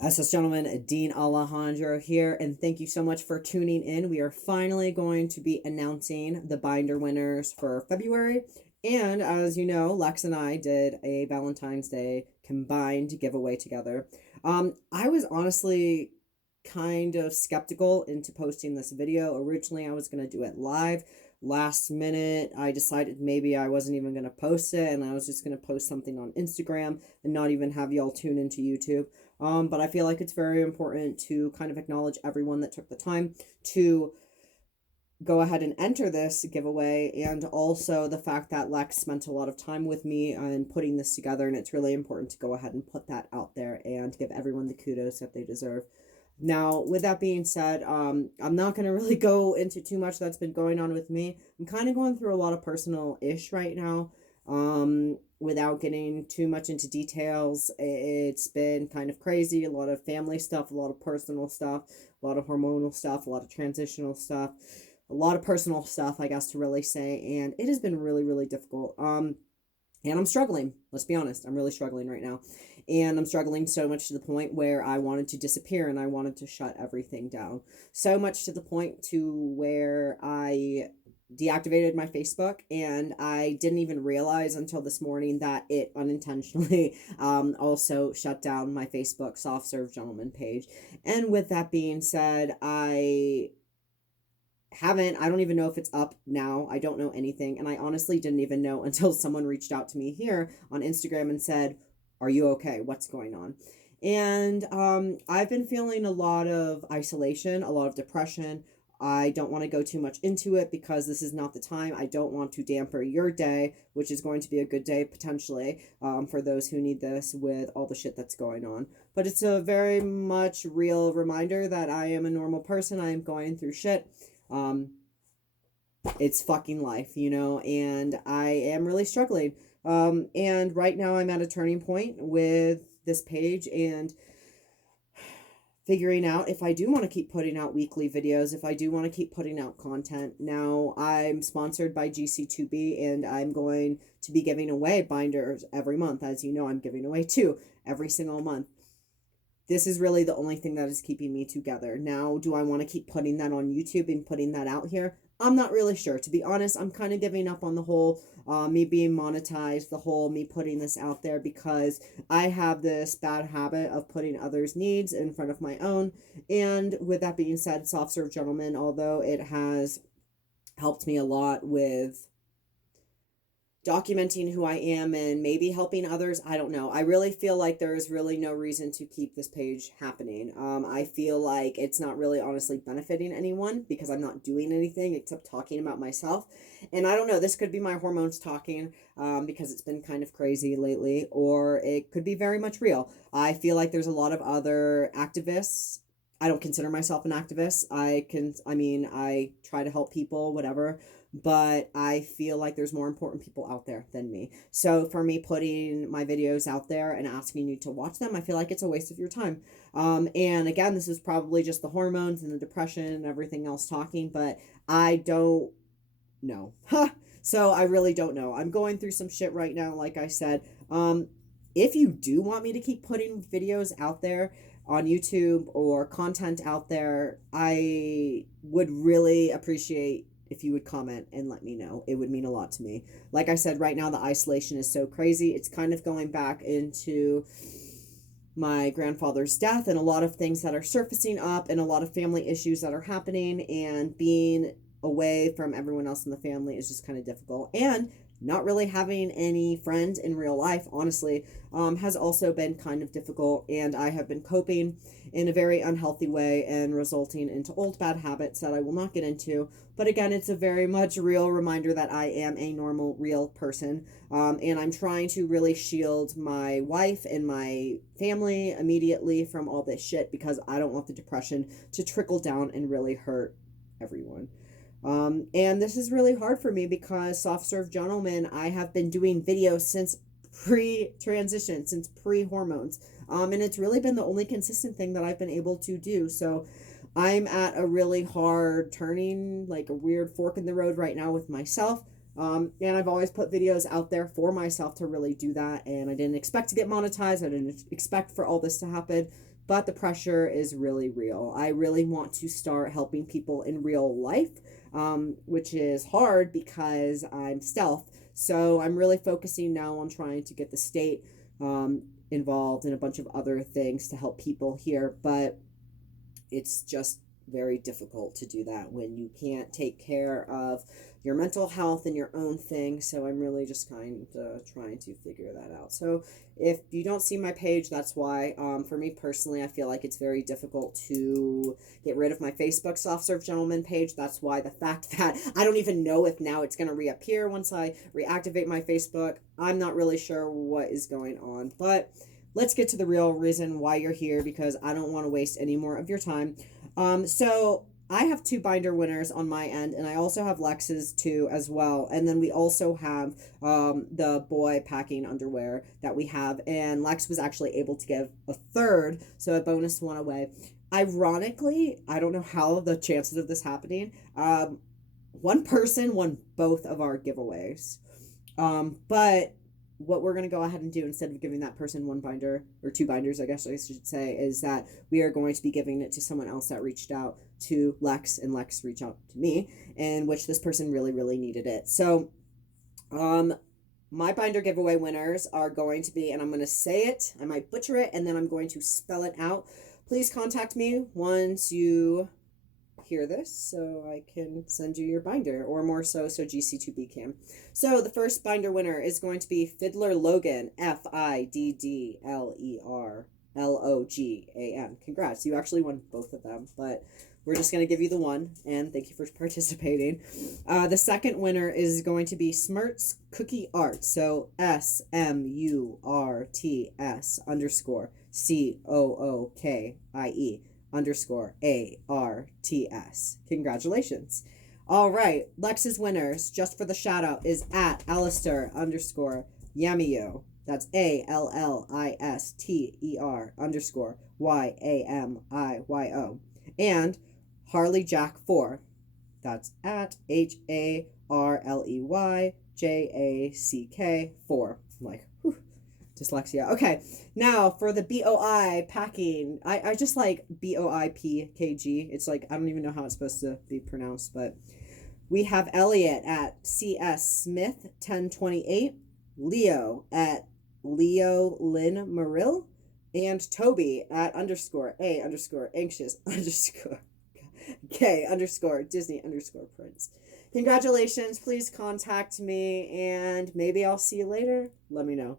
SS Gentleman, Dean Alejandro here, and thank you so much for tuning in. We are finally going to be announcing the binder winners for February. And as you know, Lex and I did a Valentine's Day combined giveaway together. I was honestly kind of skeptical into posting this video. Originally, I was going to do it live. Last minute, I decided maybe I wasn't even going to post it, and I was just going to post something on Instagram and not even have y'all tune into YouTube. But I feel like it's very important to kind of acknowledge everyone that took the time to go ahead and enter this giveaway, and also the fact that Lex spent a lot of time with me and putting this together, and it's really important to go ahead and put that out there and give everyone the kudos that they deserve. Now, with that being said, I'm not going to really go into too much that's been going on with me. I'm kind of going through a lot of personal ish right now. Without getting too much into details, it's been kind of crazy. A lot of family stuff, a lot of personal stuff, a lot of hormonal stuff, a lot of transitional stuff, a lot of personal stuff, I guess to really say. And it has been really, really difficult. And I'm struggling. Let's be honest. I'm really struggling right now. And I'm struggling so much to the point where I wanted to disappear and I wanted to shut everything down. So much to the point to where I deactivated my Facebook, and I didn't even realize until this morning that it unintentionally also shut down my Facebook Soft Serve Gentleman page. And with that being said, I don't even know if it's up now. I don't know anything. And I honestly didn't even know until someone reached out to me here on Instagram and said, "Are you okay? What's going on?" And I've been feeling a lot of isolation, a lot of depression. I don't want to go too much into it because this is not the time. I don't want to damper your day, which is going to be a good day potentially for those who need this with all the shit that's going on. But it's a very much real reminder that I am a normal person. I am going through shit. Um, it's fucking life, and I am really struggling. And right now I'm at a turning point with this page and figuring out if I do want to keep putting out weekly videos, if I do want to keep putting out content. Now, I'm sponsored by GC2B, and I'm going to be giving away binders every month. As you know, I'm giving away two every single month. This is really the only thing that is keeping me together. Now, do I want to keep putting that on YouTube and putting that out here? I'm not really sure. To be honest, I'm kind of giving up on the whole me being monetized, the whole me putting this out there, because I have this bad habit of putting others' needs in front of my own. And with that being said, Soft Serve Gentleman, although it has helped me a lot with documenting who I am and maybe helping others. I don't know. I really feel like there is really no reason to keep this page happening. I feel like it's not really honestly benefiting anyone because I'm not doing anything except talking about myself. And I don't know, this could be my hormones talking because it's been kind of crazy lately, or it could be very much real. I feel like there's a lot of other activists. I don't consider myself an activist. I try to help people, whatever, but I feel like there's more important people out there than me. So for me putting my videos out there and asking you to watch them, I feel like it's a waste of your time. And again, this is probably just the hormones and the depression and everything else talking, but I don't know. So I really don't know. I'm going through some shit right now, like I said. If you do want me to keep putting videos out there on YouTube or content out there, I would really appreciate if you would comment and let me know. It would mean a lot to me. Like I said, right now the isolation is so crazy. It's kind of going back into my grandfather's death and a lot of things that are surfacing up and a lot of family issues that are happening, and being away from everyone else in the family is just kind of difficult. And not really having any friends in real life, honestly, has also been kind of difficult. And I have been coping in a very unhealthy way and resulting into old bad habits that I will not get into. But again, it's a very much real reminder that I am a normal, real person. And I'm trying to really shield my wife and my family immediately from all this shit because I don't want the depression to trickle down and really hurt everyone. And this is really hard for me because Soft Serve Gentleman, I have been doing videos since pre-transition, since pre-hormones. And it's really been the only consistent thing that I've been able to do. So I'm at a really hard turning, like a weird fork in the road right now with myself. And I've always put videos out there for myself to really do that. And I didn't expect to get monetized. I didn't expect for all this to happen. but the pressure is really real. I really want to start helping people in real life, which is hard because I'm stealth. So I'm really focusing now on trying to get the state involved in a bunch of other things to help people here, but it's just very difficult to do that when you can't take care of your mental health and your own thing. So I'm really just kind of trying to figure that out. So if you don't see my page, that's why. For me personally, I feel like it's very difficult to get rid of my Facebook Soft Serve Gentleman page. That's why the fact that I don't even know if now it's going to reappear once I reactivate my Facebook. I'm not really sure what is going on, but let's get to the real reason why you're here, because I don't want to waste any more of your time. So I have 2 binder winners on my end, and I also have Lex's 2 as well. And then we also have the boy packing underwear that we have, and Lex was actually able to give a 3rd, so a bonus one away. Ironically, I don't know how the chances of this happening. One person won both of our giveaways, but what we're going to go ahead and do, instead of giving that person 1 binder, or 2 binders, I guess I should say, is that we are going to be giving it to someone else that reached out to Lex, and Lex reached out to me, in which this person really, really needed it. So, my binder giveaway winners are going to be, and I'm going to say it, I might butcher it, and then I'm going to spell it out. Please contact me once you hear this so I can send you your binder, or more so GC2B can. So the first binder winner is going to be Fiddler Logan, FIDDLER LOGAN. Congrats, you actually won both of them, but we're just going to give you the one, and thank you for participating. The second winner is going to be Smirts Cookie Art, so SMURTS_COOKIE _ARTS. Congratulations. All right, Lex's winners, just for the shout out, is at Alistair_Yamiyo. That's ALLISTER_YAMIYO. And Harley Jack 4. That's at HARLEYJACK 4. I'm like, whew, dyslexia. Okay, now for the BOI packing. I just like BOIPKG. It's like, I don't even know how it's supposed to be pronounced, but we have Elliot at CS Smith 1028, Leo at Leo Lynn Marill, and Toby at _A_anxious_K_Disney_Prince. Congratulations. Please contact me, and maybe I'll see you later. Let me know.